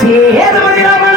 ಸೇರಬಡಿರಬಣ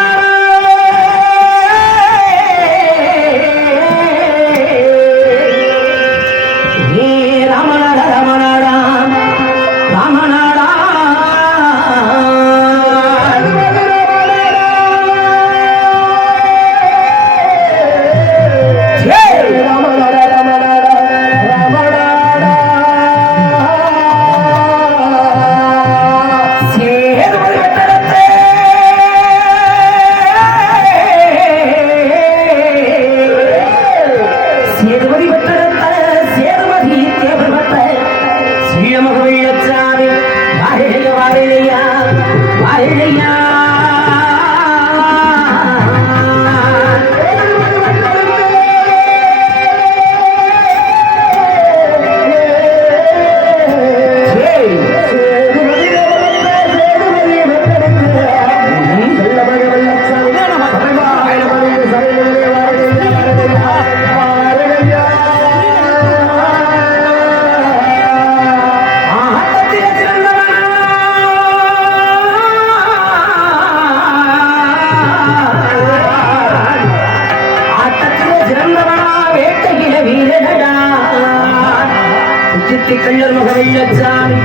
வெட்டி கள்ளர் முகவையச்சாமி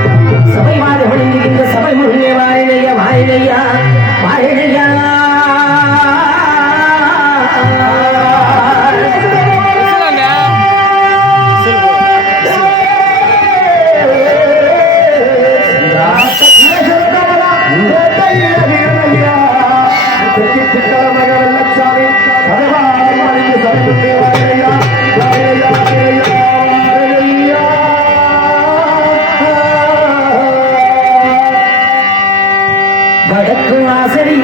சபை மாறி ஒளிந்திருந்த சபை முகிலே வாழிலையா வாயிலையா I said